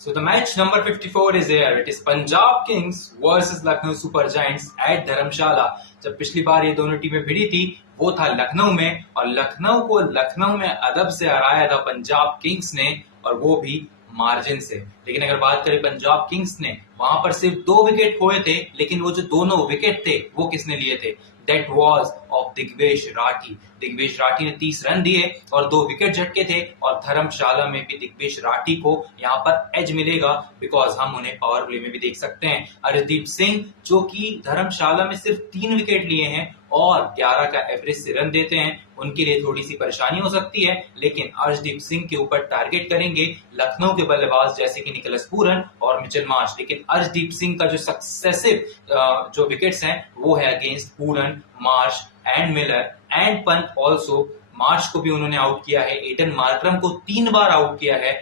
So the match number 54 is here. It is Punjab Kings versus Lucknow Super Giants at धर्मशाला। जब पिछली बार ये दोनों टीमें भिड़ी थी वो था लखनऊ में, और लखनऊ को लखनऊ में अदब से हराया था पंजाब किंग्स ने, और वो भी मार्जिन से। लेकिन अगर बात करें पंजाब किंग्स ने, वहां पर सिर्फ 2 विकेट खोए थे, लेकिन वो जो दोनों विकेट थे वो किसने लिए थे? That was of Digvesh Rathi. Digvesh Rathi ने 30 रन दिए और 2 विकेट झटके थे, और धर्मशाला में भी दिग्वेश राठी को यहाँ पर एज मिलेगा, बिकॉज हम उन्हें पावर प्ले में भी देख सकते हैं। अर्शदीप सिंह जो कि धर्मशाला में सिर्फ 3 विकेट लिए हैं और 11 का एवरेज से रन देते हैं, उनके लिए थोड़ी सी परेशानी हो सकती है। लेकिन अर्शदीप सिंह के ऊपर टारगेट करेंगे लखनऊ के बल्लेबाज जैसे कि निकोलस पूरन और मिचेल मार्श। लेकिन अर्शदीप सिंह का जो सक्सेसिव जो विकेट्स हैं वो है against Pooran, Marsh and Miller and Pant also. Marsh को भी उन्होंने आउट किया है, एडन मार्करम को 3 बार आउट किया है,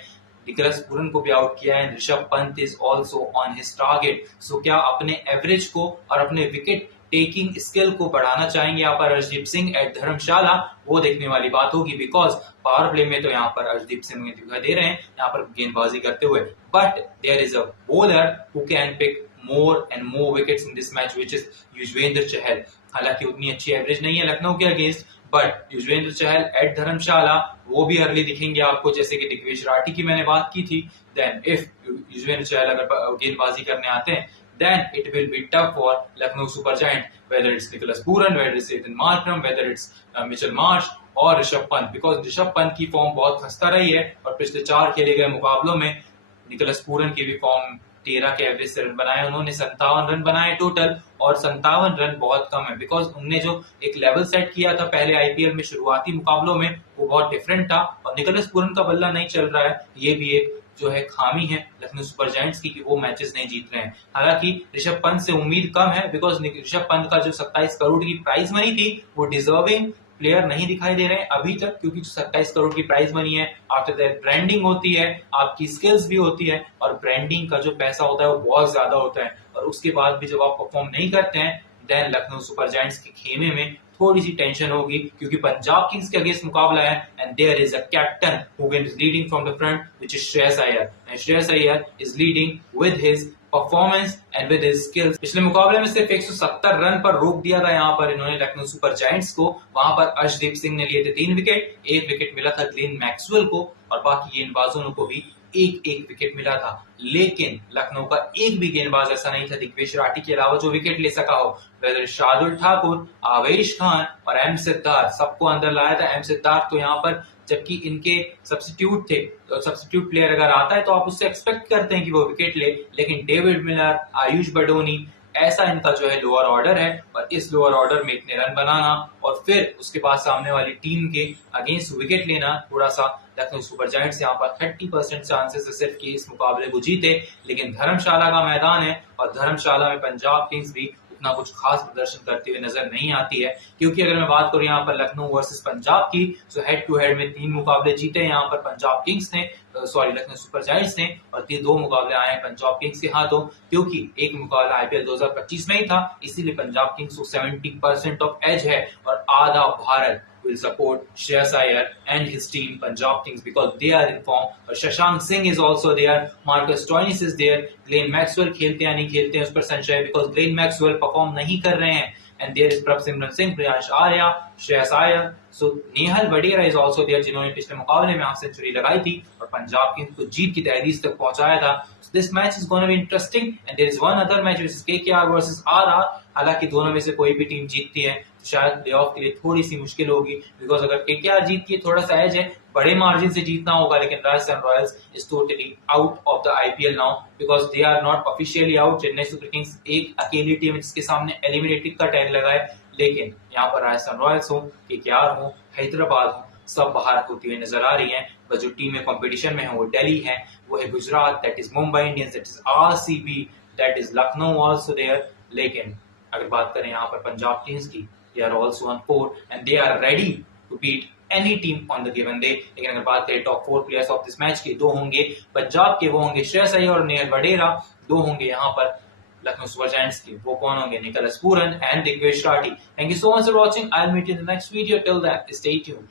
निकोलस पूरन को भी आउट किया है, Rishabh Pant is also on his target. सो क्या अपने एवरेज को और अपने विकेट टेकिंग स्किल को बढ़ाना चाहेंगे यहाँ पर अर्शदीप सिंह एट धर्मशाला? वो देखने वाली बात होगी, बिकॉज पावर प्ले में तो यहाँ पर अर्शदीप सिंह दिखाई दे रहे हैं यहाँ पर गेंदबाजी करते हुए, but there is a bowler who can pick more and more wickets in this match, which is Yuzvendra Chahal. हालांकि उतनी अच्छी एवरेज नहीं है लखनऊ के against, but Yuzvendra Chahal at Dharamshala वो भी अर्ली दिखेंगे आपको, जैसे कि दिग्वेश राठी की मैंने बात की थी। देन इफ युजवेंद्र चहल अगर गेंदबाजी करने आते हैं, then it will be tough for Lucknow Super Giant, whether it's Nicholas Pooran, whether it's Ethan Markram, whether it's Mitchell Marsh और ऋषभ पंत, because ऋषभ पंत की फॉर्म बहुत खस्ता रही है और पिछले 4 खेले गए मुकाबलों में निकोलस पूरन की भी फॉर्म 13 के एवरेज से रन बनाए, उन्होंने 57 रन बनाए टोटल, और 57 रन बहुत कम है, बिकॉज उनने जो एक लेवल सेट किया था पहले आईपीएल में शुरुआती मुकाबलों में वो बहुत डिफरेंट था, और निकोलस पूरन का बल्ला नहीं चल रहा है। ये भी एक जो है खामी है लखनऊ सुपर जायंट्स की कि वो मैचेस नहीं जीत रहे हैं। हालांकि ऋषभ पंत से उम्मीद कम है, बिकॉज ऋषभ पंत का जो 27 करोड़ की प्राइस मनी थी वो डिजर्विंग प्लेयर नहीं दिखाई दे रहे हैं अभी तक, क्योंकि जो 27 करोड़ की प्राइस मनी है, आफ्टर दैट ब्रांडिंग होती है, आपकी स्किल्स भी होती है, और ब्रांडिंग का जो पैसा होता है वो बहुत ज्यादा होता है, और उसके बाद भी जब आप परफॉर्म नहीं करते हैं, देन लखनऊ सुपर जायंट्स के खेमे में थोड़ी सी टेंशन होगी, क्योंकि पंजाब किंग्स के अगेंस्ट मुकाबला है, and there is a captain who is leading from the front, which is Shreyas Iyer, and Shreyas Iyer is leading with his performance and with his skills. पिछले मुकाबले में सिर्फ 170 रन पर रोक दिया था यहाँ पर इन्होंने लखनऊ सुपर जायंट्स को। वहां पर अर्शदीप सिंह ने लिए थे 3 विकेट, 1 विकेट मिला था ग्लेन मैक्सवेल को, और बाकी गेंदबाजों को भी एक विकेट मिला था। लेकिन लखनऊ का एक भी गेंदबाज ऐसा नहीं था दिग्वेश राठी के अलावा जो विकेट ले सका हो, वेदर शार्दुल ठाकुर, आवेश खान और एम सिद्धार्थ, सबको अंदर लाया था। एम सिद्धार्थ तो यहाँ पर जबकि इनके सब्स्टिट्यूट थे, तो सब्स्टिट्यूट प्लेयर अगर आता है तो आप उससे एक्सपेक्ट करते हैं कि वो विकेट ले, लेकिन डेविड मिलर, आयुष बडोनी, ऐसा इनका जो है लोअर ऑर्डर है, और इस लोअर ऑर्डर में इतने रन बनाना और फिर उसके बाद सामने वाली टीम के अगेंस्ट विकेट लेना, थोड़ा सा लखनऊ सुपर जायंट्स यहाँ पर 30% चांसेस है सिर्फ कि इस मुकाबले को जीते। लेकिन धर्मशाला का मैदान है, और धर्मशाला में पंजाब किंग्स भी उतना कुछ खास प्रदर्शन करते हुए नजर नहीं आती है, क्योंकि अगर मैं बात करूं यहाँ पर लखनऊ वर्सेस पंजाब की, तो हेड टू हेड में 3 मुकाबले जीते यहाँ पर पंजाब किंग्स ने, सॉरी लखनऊ सुपर जायंट्स ने, और 2 मुकाबले आए हैं पंजाब किंग्स के हाथों, क्योंकि एक मुकाबला आईपीएल 2025 में ही था, इसीलिए पंजाब किंग्स को 70% ऑफ एज है, और आधा Bharat will support Shreyas Iyer and his team Punjab Kings because they are in form. और Shashank Singh is also there, Marcus Stoinis is there, Glenn Maxwell खेलते या नहीं खेलते हैं उस पर संशय है, because Glenn Maxwell परफॉर्म नहीं कर रहे हैं, and there is Prabhsimran Singh, Priyansh Arya, Shreyas Iyer, so Nehal Vadera is also there, जिन्होंने पिछले मुकाबले में हाफ सेंचुरी लगाई थी और पंजाब किंग्स को जीत की तहरीर तक पहुंचाया था। So this match is going to be interesting, and there is one other match which is KKR versus RR। हालांकि दोनों में से कोई भी टीम जीतती है तो शायद प्लेऑफ के लिए थोड़ी सी मुश्किल होगी, बिकॉज अगर केकेआर जीतती है थोड़ा सा एज है, बड़े मार्जिन से जीतना होगा, लेकिन Rajasthan Royals is totally out of the IPL now, because they are not officially out. Chennai Super Kings एक अकेली टीम है जिसके सामने एलिमिनेटेड का टैग लगा है, लेकिन यहाँ पर राजस्थान रॉयल्स हो, केकेआर हो, हैदराबाद हो, सब बाहर होती हुई नजर आ रही हैं। बस जो टीमें कंपटीशन में है वो दिल्ली है, वो है Gujarat, that is Mumbai Indians, that is RCB, that is Lucknow also there. लेकिन अगर बात करें यहाँ पर पंजाब किंग्स की, they are also on 4 and they are ready to beat any team on the given day। लेकिन अगर बात करें top 4 players of this match के, 2 होंगे पंजाब के, वो होंगे श्रेयस अय्यर और नेहल वडेरा, 2 होंगे यहाँ पर लखनऊ सुपर जायंट्स के, वो कौन होंगे? Nicholas Pooran and Digvesh Rathi. Thank you so much for watching, I will meet you in the next video, till then stay tuned.